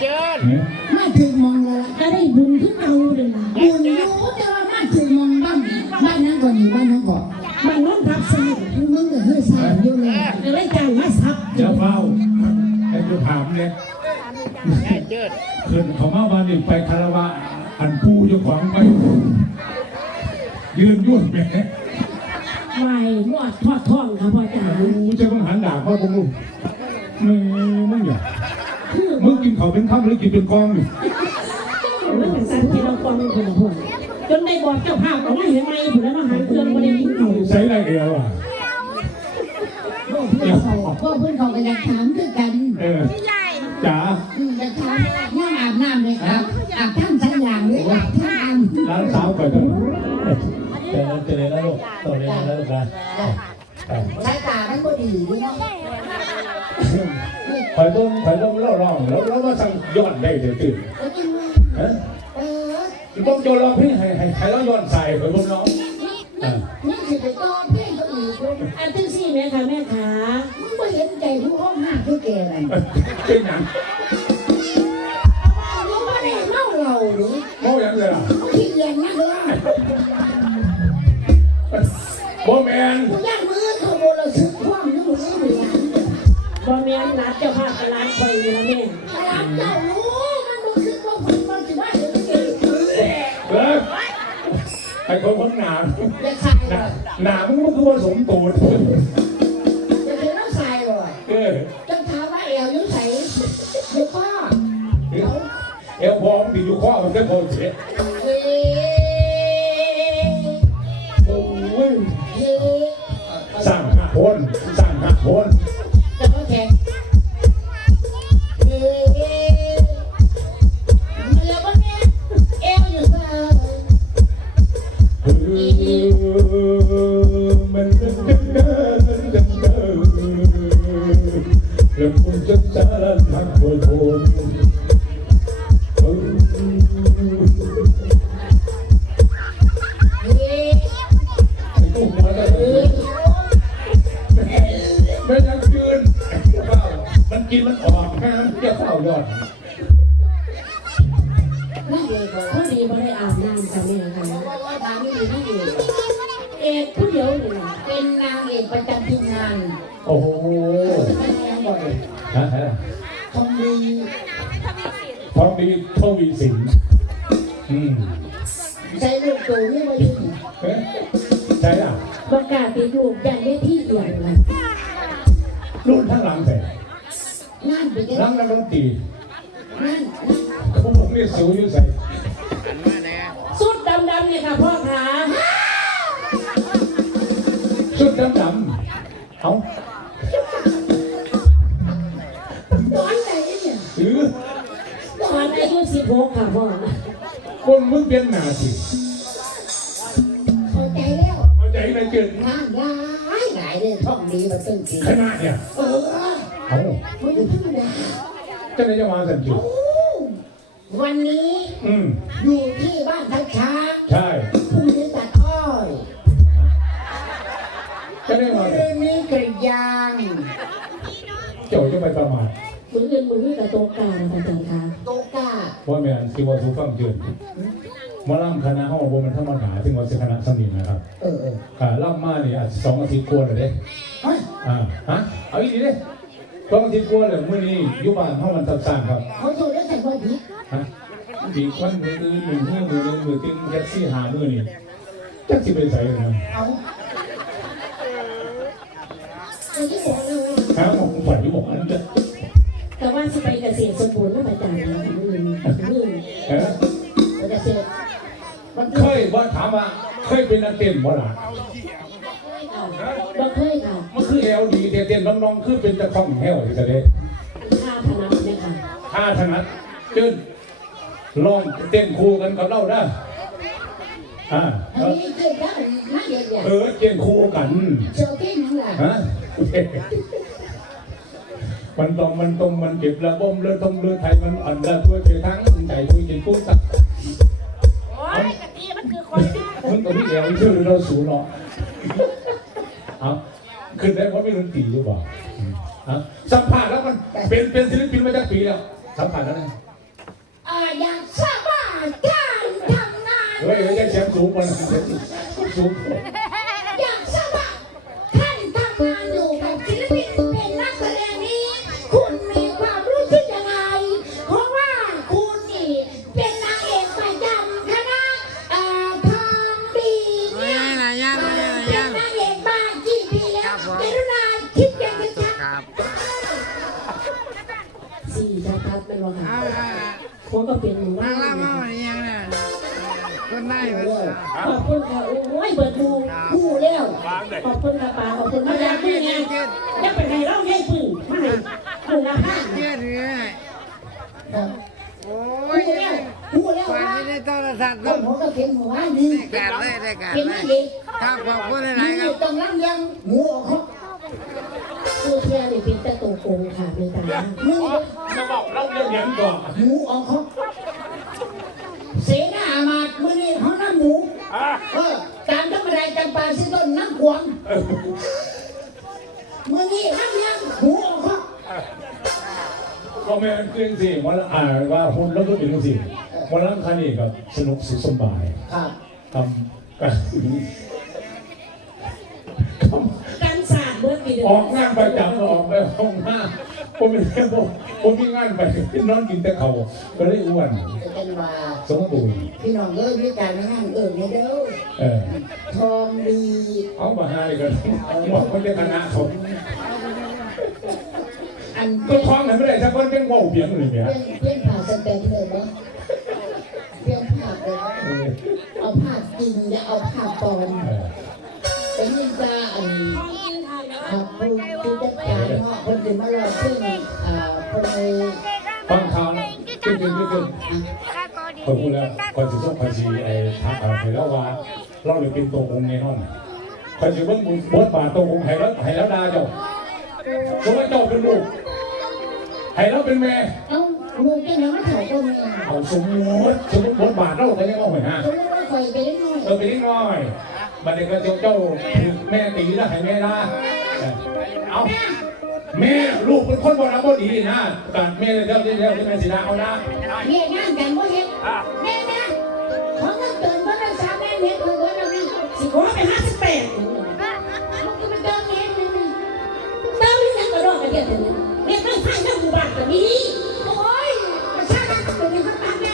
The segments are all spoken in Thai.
เจิญมาถึงมองเล้ก็ได้บุญขึ้เราเลยนะบุญรู้แต่ว่ามาถึงมองบ้านบ้านนั้นก่อนอยู่บ้านนั้นก่อนบ้านนั้นทับซ้ายมึงก็คือซ้ายอยู่เลยอะไรจ้ามาซับเจ้าเฝ้าไอ้กูถามเนี่ยเจิญขึ้นเขามาวัานนี่ไปคารวะอันผู้ยกขางไป มันเป็นสันที่เราฟังคนละคนจนได้บอกเจ้าภาพขออกมาเห็นไหมผุแล้วมาหาเพื่อนมาได้ยินเขาใส่ไรเอวอะพ่อเพื่อนเขาพ่อเพื่อนเขาก็อยากถามคือกันจ๋าอยากถามว่าอาบน้ำเลยครับอาบท่านสักอย่างหรืออาบท่านร้านสาวไปกันเจริญเจริญนะลูกตอนนี้นะลูกนะสายตาไมันก็ดีด้วยเนาะคอยต้องคอยต้องเล่าร้องแล้วแล้วมาสั่งย้อนได้เดี๋ยวตื่น ฮะเออต้องโจรเราพี่ให้ให้ให้เราย้อนใส่คอยพวกน้องนี่นี่สิไปต้อนเพ่งก็อีกเลยอันที่สี่แม่ค่ะแม่ขามึงไม่เห็นใจผู้ห้องห้าคือแกเลยเป็นหยังมึง หเลนายหนามึงมันคือว่าสมตูดจะถึงต้องใส่เลยเออจะถามว่าเอวยุ่ใส่ยุ่ข้อเอวพอมติดอยู่ข้อมันก็พอเสีย คุณจะสารทักคนคนเออเฮ้ไอ้กุ้งมาแล้วไม่ยังยืนมันกินมันออกนะจะเข้ายอดนั่นเอกพอดีบ่ได้อาบน้ำค่ะแม่ค่ะว่าทางนี้นี่เองเอกผู้เดียวเป็นนางเอกประจำทีมงาน โอ้โห ฮะฮะทองดีทองดีทวีสินอืมใช้ลูกตูนี่มาอยู่เอ๊ะใช่อะประกาศติดลูกยันได้ที่เอียงเลยรุ่นข้งหลังแต่นั่นเป็นหลังนักดนตรีนั่นเขาบอกเรียกสูงยู่ใส่สุดดำๆเนี่ยค่ะพ่อขาชุดดำดำเอา ยุสิบหกค่ะพ่อคนมึงเป็นหนาสิเข้าใจแล้วเอาใจในเกินงานร้ายหลายเลยท่องดีมาตั้งทีขนาดเนี่ยเออเอามันจะพูดนะจะไหนจะมาสันจิโอ้วันนี้อืมอยู่ที่บ้านทักช้าใช่พรุ่งนี้ตัดอ้อยจะได้มาคืนนี้กรีดยางเจ้าจะไปประมาท มือเงินมือเงินกับตรงกลางค่ะจังค่ะโตกาว่าแม่นสิว่าสูฟังเกินหมาล่ำคณะห้องบนมันธรรมดาถึงว่าสิคณะสนิทนะครับเออเอออ่าล่ำมานี่อาจจะสองอาทิตย์กว่าเลยเด้เฮ้ยอ่าฮะเอาอีกทีเด้สองอาทิตย์กว่าเลยมื้อนี้อยู่บ้านเฮามันตับสร้างครับเขาโทรได้แต่คนผิดฮะอีกวันมืออื่นหนึ่งมือมือหนึ่งมือติ้งแท็กซี่หามือนี่จักสิไปใส่เลยนะเอาไอ้ที่บอกเลยว่าหาหมองฝันที่บอกอันจะ แต่ว่าสิไปเกษตรสมบูรณ์แล้วอาจารย์นะมือมือเอ๊ะมันจะเสร็จมันเคยบ่ถามว่าเคยเป็นนักเต้นบ่ล่ะบ่เคยค่ะมันคือแอลดีเต้นน้องๆคือเป็นตะข้องแห้วที่จะได้ค่าพนันเนี่ยค่ะถ้าถนัดเดินลองเต้นคู่กันกับเราได้อ่าเออเต้นคู่กันเจอพี่นั่นแหละฮะ มันต้องมันต้องมันเก็บระบมเลือดต้องเลือดไทยมันอ่อนละตัวเสียทั้งใจคุยกินกุ้งสักโอ้ยกะทิมันคือคนแก่มันก็มีแอวชื่อเราสูงเนาะเอาขึ้นได้เพราะไม่ดนตรีหรือเปล่าฮะสัมผัสแล้วมันเป็นเป็นศิลปินมาจากปีแล้วสัมผัสแล้วนะอ่าอยากทราบว่าการทำงานเฮ้ยเฮ้ยเสียงสูงกว่านั้นเสียงสูง ว่าเอาหาเอาผมก็เป็นหมู่มาบ้านเล่ามาอย่างนี้คนได้ไหมขอบคุณค่ะ โอ้ยเบิดดูๆคู่แล้วขอบคุณค่ะป้าขอบคุณมากเลยพี่เนี่ยยังเป็นไงเล่าใหญ่ปึ่งมาให้หนึ่งละห้าเกียดเลยครับโอ้คู่ยแล้วคู่แล้วฟันว่าที่ได้โทรศัพท์ต้ต้อองงผมก็เห็นหมู่บ้านนี้ได้การเลยได้การเป็นเลนายงเอกครับขอบคุณหลายนี่ๆครับต้องรับยังหมูออก เขาตัวเทียนี่เป็นต่ตรงโกงค่ะในตามึงจะบอกเราเรื่องย่างก่อนหมูออกเขาเสนาอามาตย์มือนี้เขาน้ำหมูเออตามธรรมดาจำปาสิต้นน้ำกวางมือนี้น้ำยังหมูออกเขาก็ไม่เป็นจริงสิวันอ่านว่าหุ่นแล้วก็เป็นจริวันละคันนี้กับสนุกสุขสบายครับทำกัน ออกงานประจำก็ออกไปห้องหน้าผมมีแค่ผมผมมีงานไปนอนกินแต่เขาก็เลยอ้วนเป็นว่าสมบูรณ์พี่น้องเอ้ยวิจารงานเอิญในเด้อเออทองดีเอามาให้กันบอกไม่ได้คณะเขาอันก็ท้องไหนไม่ได้สักคนเป็นว่าวเบียงเลยเนี่ยเป็นเป็นผ่าสแตนเลยมั้ยเป็นผ่าเลยมั้ยเออเอาผ้าจริงอย่าเอาผ้าปลอมเออเป็นยินจาอัน ผู้ผู้จัดการเนาะคนที่มาลอยซึ่งอ่าคนในฟังข่าวนะขึ้นขึ้นขึ้นขึ้นพอพูดแล้วคอยสิส่งภาษีไอ้ทางอะไรแล้วว่าเราเลยเป็นตัวองค์ไงนั่นคอยสิเบิ่งบทบาทตัวองค์ให้แล้วให้แล้วดาเจ้าเพราะว่าเจ้าเป็นลูกให้เราเป็นแม่เอ้าลูกจะน้อยเถ่าก็มีเอาสมมติสมมติบทบาทเราก็ยังเอาไปฮะเขาเรียกว่าคอยไปเล็กน้อยเออไปนิดหน่อยบัดเด็กก็เจ้าเจ้าแม่ตีแล้วให้แม่ละ เอาแม่ลูกเป็นคนบ่รับบ่ดีนะแต่แม่เจ้าเจ้าเจ้าแม่สิดาเอาละเมียงานกันบ่เฮ็ดแม่แม่เขาเงินเติมเมื่อสามแม่เฮ็ดคนเดียวนี่สิขอไปห้าสิบแปดลูกจะไปเติมเฮ็ดนี่นี่เติมนี่ยังกระโดดกระเดียดเลยเนี่ยไม่ใช่เรื่องหมู่บ้านแต่มีโอ้ยประชาชนตัวนี้เขาตามแม่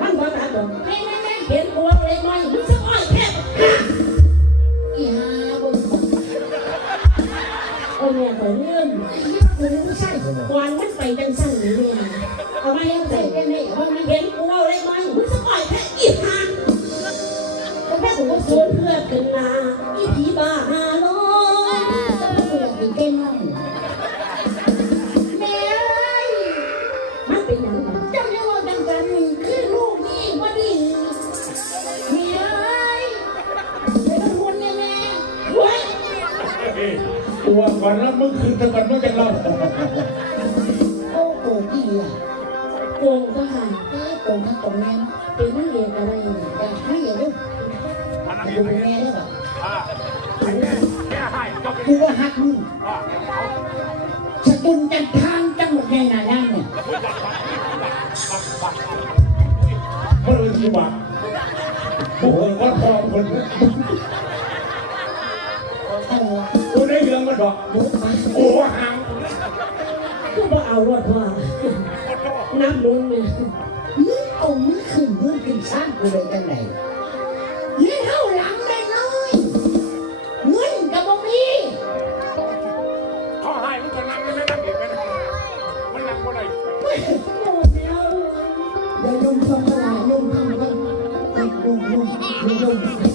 มันบ่ตาดอกแม่แม่แม่เห็นตัวเล็กน้อยมันจะอ้อยแค่อี แม่ตัวเลื่อนคือผู้ชายคนกวานมันไปจังสั่นนี่เนี่ยเอามายังใส่ใส่แค่นี้ว่ามันเห็นตัวเล็กน้อยมันจะอ้อยแค่ ก่อนแล้วมึงคืนตะกันมึงจะเล่าโอ้โหดีอะโกงก็หาเอ้ยตรงนั้นตรงนั้นเป็นนักเรียนอะไรเนี่ยอยากให้อย่าลูกอยู่เป็นแม่ได้ป่ะกูว่าฮักมึงสกุลจันทานจังหวัดไหนนาย่างเนี่ยมันเลยกูบักกูคนก็ทองคน ด้เรื่องมันดอกลูกมากูว่าห่างก็บ่เอารถว่าน้ำนุ่นเนี่ยมึงเอามือขึ้นมือขึ้นสร้างกูเลยจังไหนยี่เท่าหลังได้เลยเงินกับบ่มีเขาให้มึงจะนั่งไม่นั่งเดี๋ยวไม่นั่งมันนั่งบ่ได้โอ้ยเอาเดี๋ยวลุงทำอะไรลุงทำกันลุงลุงลุงลุง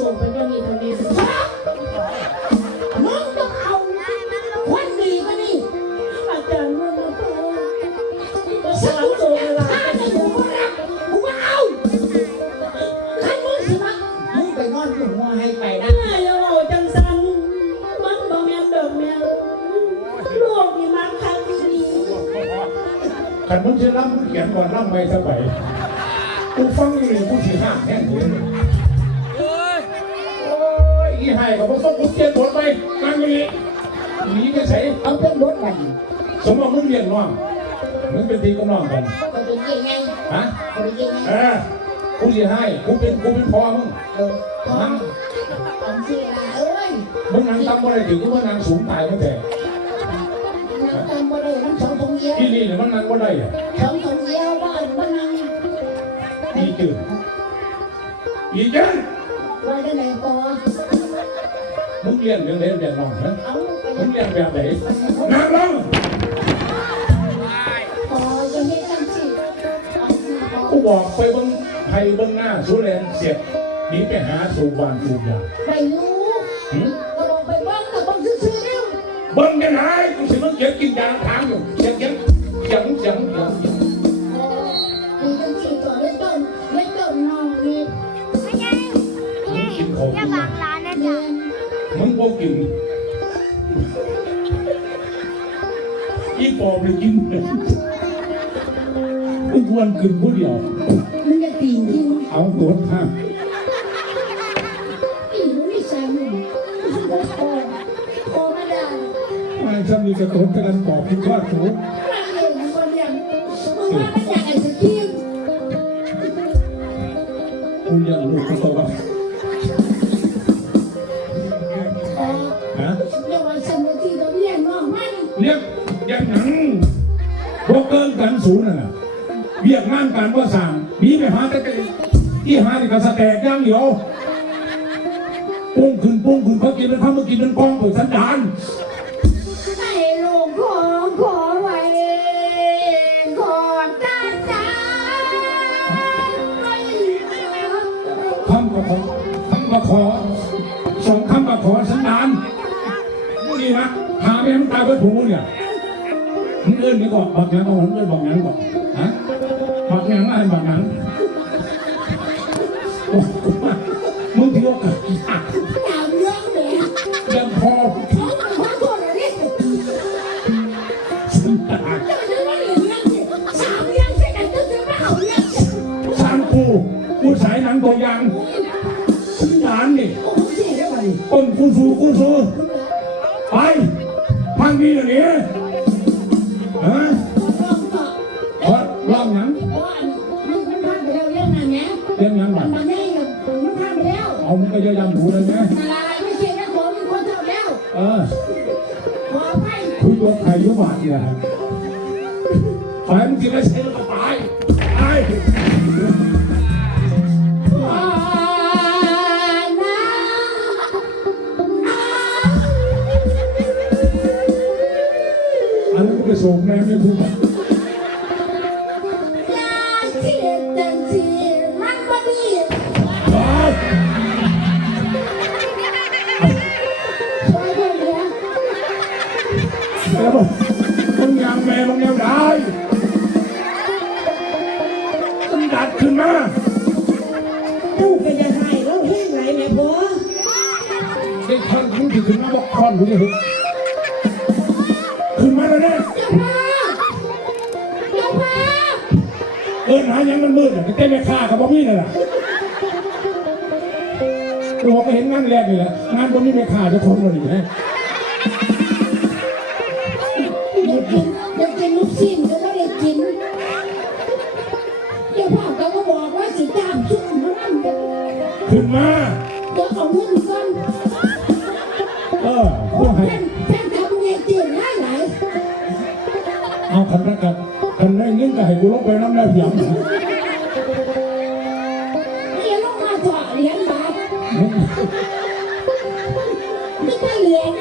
ส่งไปยังมีทะเลสาบมึงต้องเอาคนดีมานี่อาจารย์มันนะพ่อก็สัสากมคโซนเวลาถ้าจะอยู่ก็รักกูก็เอาขันมึงสิมามึงไปนอนอยู่หัวให้ไปนะแม่ยังเอาจังสันมันบ่แม่นดอกแมวลูกนี่มันคักดีขันมึงจะรับมึงเขียนก่อนรับไม่สบายกูฟังอยู่กูสีห้าแห้งเลยโอ้ ยอีไห้กับพวกต้องกูเขียนบทไปนั่งอยู่นี่หนีไปใส่เอาเป็นรถไปสมมติมึงเรียนน้องมึงเป็นทีกับน้องกันก็เป็นยังไงฮะก็เป็นยังไงเออกูจะให้กูเป็นกูเป็นพ่อมึงเออตอนตอนที่ลาเอ้ยมึงนั่งตำอะไรถึงกูว่านั่งสูงตายมึงแต่นั่งตามบ่ได้มันสองทงเยียวที่นี่เนี่ยมันนั่งก็ได้อะสองทงเยียวบ้านมันนั่งอีจืดอีจืดไว้ได้ไหนต่อ มึงเรียนเรื่องเรียนเรียนน้องนะเอาไปมึงเรียนแบบไหนนั่งลงต่อยังเฮ็ดจังสิเอาสิต่อกูบอกไปเบิ้งไทยเบิ้งหน้าสุแลนเสียบหนีไปหาสูบวานสูบยาไปอยู่หืมก็ลงไปเบ้างก็ต้องซื่อๆแล้วเบิ้งยังไงกูสิมึงเก็บกินยาทางอยู่เสียงเสียงเสียงเสียงเสีย มึงบ่กินอีปอบเลยกินมึงควรกินผู้เดียวมึงจะตีนที่เอาตัวท่าอีหนูนี่ใส่มึงโอ้โอ้มาได้มาจะมีกระตุ้นกันกอบที่ข้าสูงมาเองมึงบ่เลี้ยงมึงว่ามันอยากไอ้สกิลกูเลี้ยงลูกกูโตแกันศูนย์น่ะเบียกงานการว่าสั่งมีไปหาแต่ที่หาที่กระสแตกย่างเดียวปุ้งขึ้นปุ้งขึ้นเขากินเป็นข้าวเมื่อกินเป็นกองเปิดสันดานให้ลูกขอขอไว้ขอตาตาคำก็ขอคำก็ขอสองคำก็ขอสันดานนี่นะหาแม่มันตายไปผูเนี่ย มึงเอิ้นนี่ก่อนบอกยังเอาผมเอิ้นบอกยังก่อนฮะบอกยังอะไรบอกยังโอ้มึงถือว่าถามเรื่องเลยยังพอขอโทษนะนี่สันดานจะจะว่าอย่างนี้สามเรื่องใช่กันก็จะไม่เอาเรื่องสามกูกูสายหนังตัวอยางสันดานนี่ โอ้โหเสียได้ไหมต้นกูสูกูสู แล้วเอามันก็จะยำหูเลยไหมอะไรไม่เชื่อนะผมมีคนเท่าแล้ว เออ ขอไปคุยตัวใครยุบาทเนี่ยครับ แล้วมึงยังแม่มึงยังได้มึงดัดขึ้นมาตู้เป็นยังไงแล้วเฮงไหนแม่พ่อได้ท่อนขึ้นขึ้นมาบอกคอนกูจะเห็ขึ้นมาแล้วเนี่ยเอินหายังมันมืดอะแกไม่ฆ่าก็บบอกนี่เลยล่ะตัวก็เห็นั่งแรกนี่แหละงานบนนี้ไม่ฆ่าจะคนเลยนะ ขึ้นมาเอาเงินก่อนเออพวกให้แฟนแฟนทำไงเจียนหลายหลายเอาคันนั้นกันคันได้เงินก็ให้กูลงไปน้ำแล้วเพียงนี่ลงมาถอดเหรียญบาทนี่ก็เหรียญ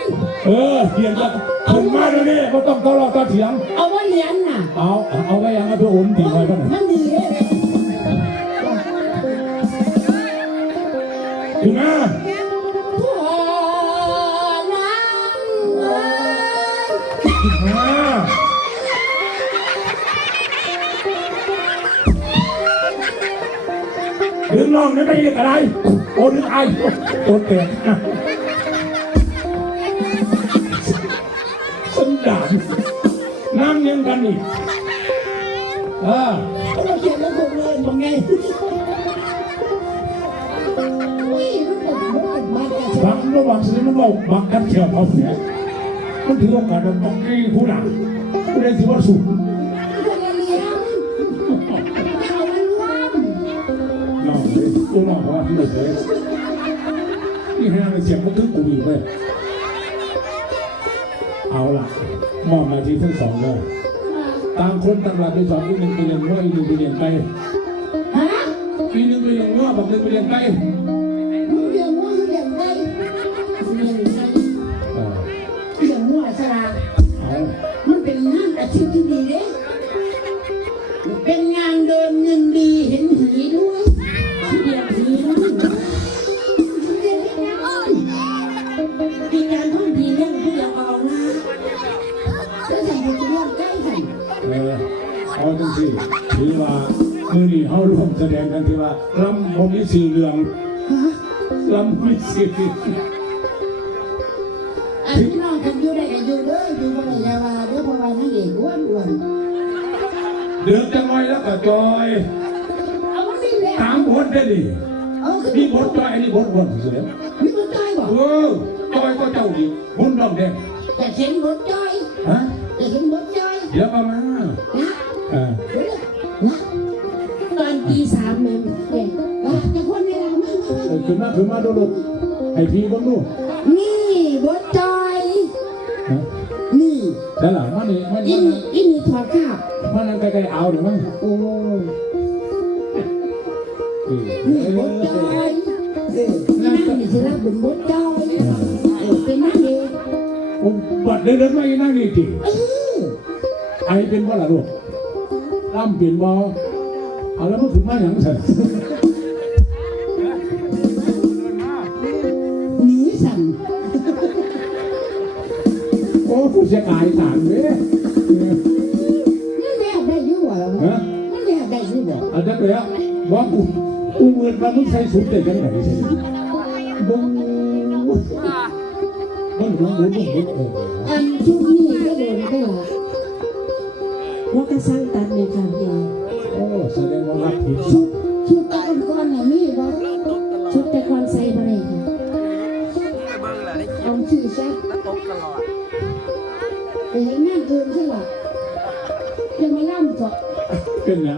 เออเพียงก็ขึ้นมาเดี๋ยวนี้ก็ต้องตลอดตาเถียง เอาว่าเหรียญน่ะเอาเอาไว้ยังเอาไปโอนดีไว้บ้างมันดีเลย ถึงมาพ่อน้ำเอ้ยถึงมาถึงน้องนี่ไม่ได้อะไร โอนไอ้โอนเตะสั ระหว่างซื้อมันบอกบางกันเชียวเขาเนี่ยมันถือโอกาสว่าต้องให้ผู้หนักผู้ใดถือว่าสูงคนละเหรียญเอามารวมน้องเลยตัวน้องว่าที่เราเลยนี่ให้เราเสียงมันคือกูอยู่เลยเอาล่ะมอบหน้าที่ทั้งสองเลยต่างคนต่างหลับไปสอนอีกหนึ่งไปเรียนว่าอีกหนึ่งไปเรียนไปฮะอีกหนึ่งไปเรียนว่าบอกหนึ่งไปเรียนไป เอาจังสิถือว่ามือนี้เขาร่วมแสดงกันที่ว่าลำบมีสีเหลืองฮะลำมีสีอันที่น้องกันอยู่ได้ก็อยู่เด้ออยู่บ่ได้อยาว่าเด้อเพราะว่านั่งเอกอ้วนอ้วนเดือดจังเลยแล้วก็จอยเอามันนี่แหละถามบทได้ดิเอาคือนี่บทจอยอันนี้บทบทสุดแล้วมีบทจ้อยบ่เออจอยก็เจ้าอีกบนน้องแดงแต่เห็นบทจ้อยฮะแต่เห็นบทจ้อยเดี๋ยวมามานะอ่านะ ตอนปีสามแม่เด็กว่าจะคนเวลามาเออขึ้นมาขึ้นมาดูลูกให้พี่บนลูกนี่บทจ้อย ฮะนี่แต่หลังมานี่มันอิมันนอินนี่ถอดคาบมันนั่งใกล้ๆเอาเดี๋ยวมั้งโอ้เออนี่บทจ้อยเออนั่นนี่สิรับเป็นบทจ้อยเออเป็นนั่นเองผมบัดเดินๆมาอีนั่งนี่จีเออไอเป็นว่าล่ะลูก ล่ำเป็นบ่เอาแล้วมันถึงมาอย่างฉันหนีสั่นโอ้ผู้เสียหายสารเว้ยนั่นแหละได้อยู่บ่ฮะนั่นแหละได้อยู่บ่อาจจะเลยอะว่ากูกูเหมือนว่ามึงใส่สุดแต่ยังไงใช่ไหมบึ้งบึ้งบึ้งบึ้งบึ้งบึ้งเอออันชุดนี้ก็โดนก็ละว่าก็สร้างตัดในการเดียวโอ้แสดงว่ารับผิดชุดชุดตอนก่อนน่ะมีบ่ชุดแต่ก่อนใส่มาเลยค่ะเอาชื่อซะตกตลอดไปเห็นงานอื่นซะล่ะจะมาล่ำเถอะ เป็นนะ